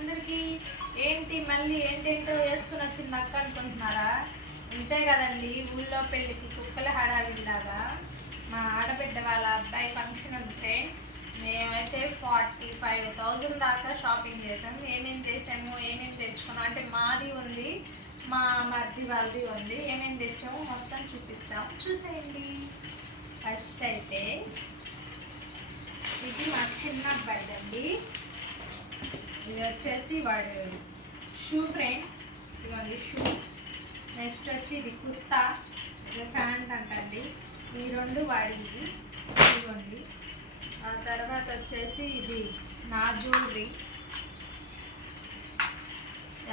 అందరికీ ఏంటి మళ్ళీ ఏంటేంటో వేసుకుని వచ్చింది అక్క అనుకుంటున్నారా? ఇంతే కదండి ఊళ్ళో పెళ్ళికి కుక్కల హడావిడిలాగా మా ఆడబిడ్డ వాళ్ళ అబ్బాయి ఫంక్షన్ ఉంది ఫ్రెండ్స్. మేమైతే ఫార్టీ ఫైవ్ థౌజండ్ దాకా షాపింగ్ చేసాం. ఏమేమి చేసాము ఏమేమి తెచ్చుకున్నాం అంటే మాది ఉంది మా మర్ది వాళ్ళది ఉంది. ఏమేమి తెచ్చామో మొత్తం చూపిస్తాం. చూసేయండి. ఫస్ట్ అయితే ఇది మా చిన్న అబ్బాయి అండి ఇది వచ్చేసి వాడు షూ ఫ్రెండ్స్. ఇదిగోండి షూ. నెక్స్ట్ వచ్చి ఇది కుర్తా. ఇది ప్యాంట్ అంటండి. ఈ రెండు వాడింది ఇదిగోండి. ఆ తర్వాత వచ్చేసి ఇది నా జ్యువెలరీ.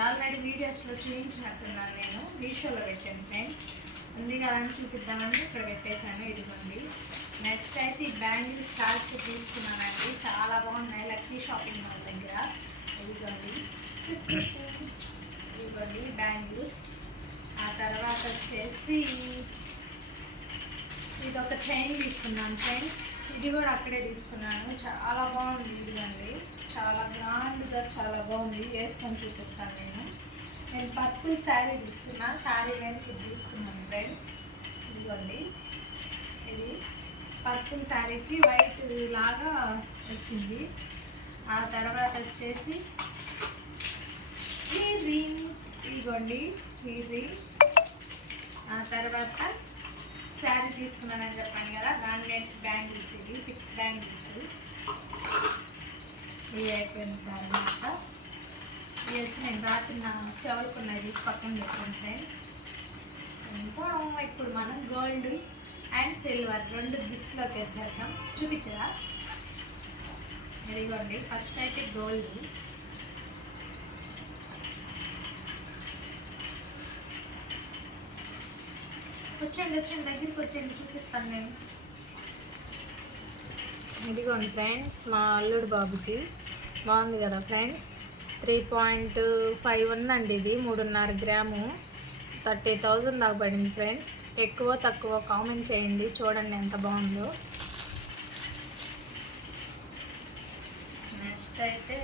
ఆల్రెడీ వీడియోస్లో చూపించినట్టున్నాను నేను. మీషోలో పెట్టాను ఫ్రెండ్స్. ఉంది కదా అని చూపిద్దామని ఇక్కడ పెట్టేశాను ఇదిగోండి. నెక్స్ట్ అయితే ఈ బ్యాంగిల్ స్టార్ట్ తీసుకున్నానండి. చాలా బాగున్నాయి లక్కీ షాపింగ్ మాల్ దగ్గర. ఇదిగోండి. ఇదిగోండి బ్యాంగిల్స్. ఆ తర్వాత వచ్చేసి ఇది ఒక చైన్ తీసుకున్నాను ఫ్రెండ్స్. ఇది కూడా అక్కడే తీసుకున్నాను. చాలా బాగుంది ఇదిగోండి. చాలా గ్రాండ్గా చాలా బాగుంది. వేసుకొని చూపిస్తాను నేను. నేను పర్పుల్ శారీ తీసుకున్నా. శారీ వెనక్కి ఇది తీసుకున్నాను ఫ్రెండ్స్ ఇదిగోండి. ఇది పర్పుల్ శారీకి వైట్ లాగా వచ్చింది. ఆ తర్వాత వచ్చేసి ఈ రింగ్స్ ఇదిగోండి ఈ రింగ్స్ ఆ తర్వాత శారీ తీసుకున్నానని చెప్పాను కదా. దాని మీద బ్యాంగిల్స్ ఇవి సిక్స్ బ్యాంగిల్స్. ఇవి అయిపోయిన తర్వాత వచ్చి నేను రాత్రి నా చెవులుకున్నది తీసి పక్కన పెట్టాను ఫ్రెండ్స్ ఇంకా ఇప్పుడు మనం గోల్డ్ అండ్ సిల్వర్ రెండు గిఫ్ట్లోకి వచ్చేద్దాం. చూపించరా? ఇదిగోండి ఫస్ట్ అయితే గోల్డ్ వచ్చండి వచ్చండి దగ్గరికి వచ్చండి చూపిస్తాను నేను. ఇదిగోండి ఫ్రెండ్స్ మా అల్లుడు బాబుకి. బాగుంది కదా ఫ్రెండ్స్ త్రీ పాయింట్ ఫైవ్ ఉందండి ఇది మూడున్నర గ్రాము. థర్టీ థౌజండ్ దాకా పడింది ఫ్రెండ్స్. ఎక్కువ తక్కువ కామెంట్ చేయండి. చూడండి ఎంత బాగుందో. నెక్స్ట్ అయితే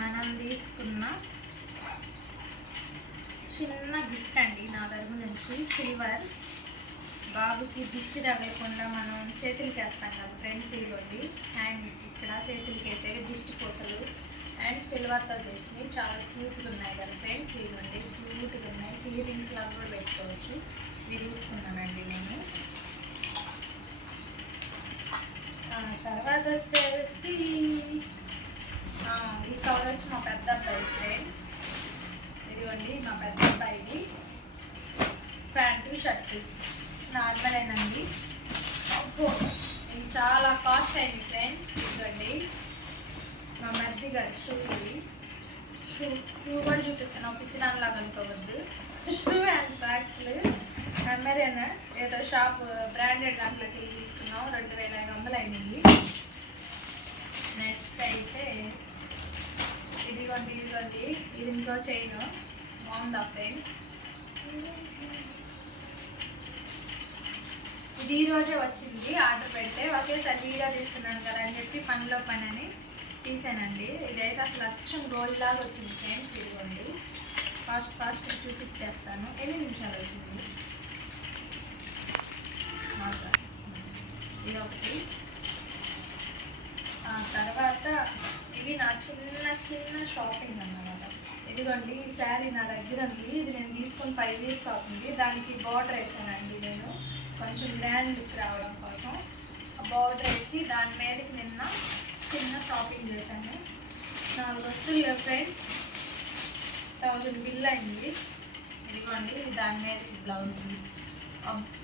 మనం తీసుకున్న చిన్న గిఫ్ట్ అండి నా దగ్గర నుంచి. సిల్వర్. బాబుకి దిష్టి తగలకుండా మనం చేతులకి వేస్తాం కదా ఫ్రెండ్స్ ఇవ్వండి హ్యాండ్ ఇక్కడ చేతులకి వేసేవి దిష్టి పూసలు అండ్ సిల్వర్తో చేసినవి చాలా క్యూట్గా ఉన్నాయి కదా ఫ్రెండ్స్ ఇవ్వండి క్యూట్గా ఉన్నాయి. ఇయర్ రింగ్స్ లాగా కూడా పెట్టుకోవచ్చు. ఇవి తీసుకున్నానండి నేను. తర్వాత వచ్చేసి నార్మలేనండి అబ్బో, ఇవి చాలా కాస్ట్ అయింది ఫ్రెండ్స్ ఇదండి మా మరిది గారి షూ ఇవి షూ షూ కూడా చూపిస్తాను. ఒక పిచ్చిదానిలాగా అనుకోవద్దు. షూ అండ్ సాక్స్లు అమెరియన్ ఏదో షాప్ బ్రాండెడ్ దాంట్లోకి వెళ్ళి తీసుకున్నాం. రెండు వేల ఐదు వందలు అయింది నెక్స్ట్ అయితే ఇదిగోండి ఇదిగోండి. ఇది ఇంట్లో చేయను బాగుందా ఫ్రెండ్స్ ఇది ఈ రోజే వచ్చింది. ఆర్డర్ పెడితే ఒకేసారి వీడియో తీస్తున్నాను కదా అని చెప్పి పనిలో పని అని తీసానండి. ఇదైతే అసలు అచ్చం గోల్డ్ లాగా వచ్చింది ఫ్రెండ్స్ ఇదిగోండి. ఫాస్ట్ ఫాస్ట్ చూపించేస్తాను. ఎన్ని నిమిషాలు వచ్చింది? ఇది ఒకటి. తర్వాత ఇవి నా చిన్న చిన్న షాపింగ్ అన్నమాట. ఇదిగోండి ఈ శారీ నా దగ్గర ఉంది. ఇది నేను తీసుకొని ఫైవ్ ఇయర్స్ అవుతుంది. దానికి బార్డర్ వేసానండి నేను. కొంచెం గ్రాండ్ లుక్ రావడం కోసం ఆ బార్డర్ వేసి దాని మీదకి నిన్న చిన్న షాపింగ్ చేశాను. నాలుగు వస్తువులు లేవు ఫ్రెండ్స్. థౌజండ్ బిల్ అయింది. ఇదిగోండి దాని మీద బ్లౌజ్.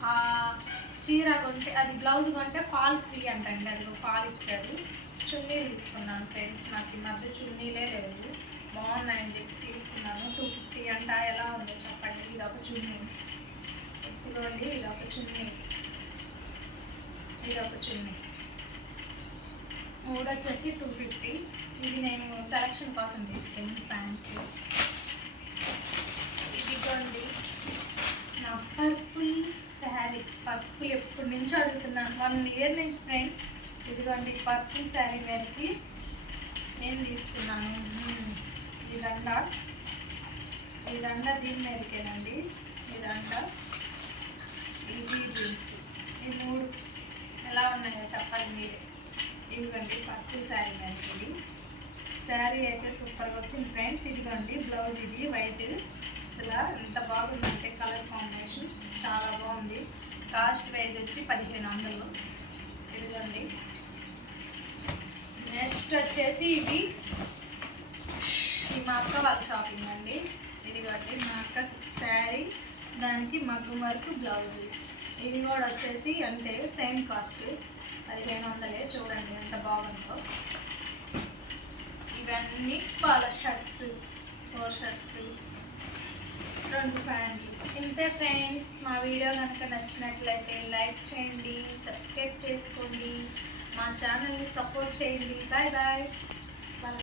ఆ చీర కొంటే అది బ్లౌజ్ కొంటే ఫాల్ ఫ్రీ అంటండి అది ఫాల్ ఇచ్చారు. చున్నీలు తీసుకున్నాను ఫ్రెండ్స్ నాకు ఈ మధ్య చున్నీలే లేవు. బాగున్నాయని చెప్పి తీసుకున్నాను. టూ ఫిఫ్టీ అంటే ఎలా ఉందో చెప్పండి? ఇది ఒక చున్నీ. ఇదిగోండి ఇది ఒక చున్నీ ఇది ఒక చున్నీ మూడు వచ్చేసి టూ ఫిఫ్టీ ఇది నేను సెలక్షన్ కోసం తీసుకెళ్ళి ప్యాంట్స్ ఇదిగోండి నా పర్పుల్ శారీ పర్పుల్ ఎప్పటి నుంచి అడుగుతున్నాను. వన్ ఇయర్ నుంచి ఫ్రెండ్స్ ఇదిగోండి పర్పుల్ శారీ మీదకి నేను తీసుకున్నాను. మ్మ్. ఈ దండ. ఈ దండ దీని మేరకేనండి ఈ దండ. ఇది జీన్స్ ఈ మూడు ఎలా ఉన్నాయో చెప్పండి మీరే. ఇదిగోండి పర్పుల్ శారీ మీదకి శారీ అయితే సూపర్గా వచ్చింది ఫ్రెండ్స్. ఇదిగోండి బ్లౌజ్ ఇది వైట్. అసలు ఎంత బాగుందంటే కలర్ కాంబినేషన్. చాలా బాగుంది. కాస్ట్ వైజ్ వచ్చి పదిహేను వందలు. ఇదిగోండి. నెక్స్ట్ వచ్చేసి ఇది మా అక్క వాళ్ళ షాపింగ్ అండి. ఇదిగోండి మా అక్క శారీ దానికి మగ్గం వరకు బ్లౌజ్. ఇది కూడా వచ్చేసి అంతే సేమ్ కాస్ట్ పదిహేను వందలే చూడండి ఎంత బాగుందో. ఇవన్నీ పాల షర్ట్స్ ఫోర్ షర్ట్స్ రెండు ప్యాంట్లు. ఇంతే ఫ్రెండ్స్ మా వీడియో కనుక నచ్చినట్లయితే లైక్ చేయండి సబ్స్క్రైబ్ చేసుకోండి. మా ఛానల్ని సపోర్ట్ చేయండి. Bye bye.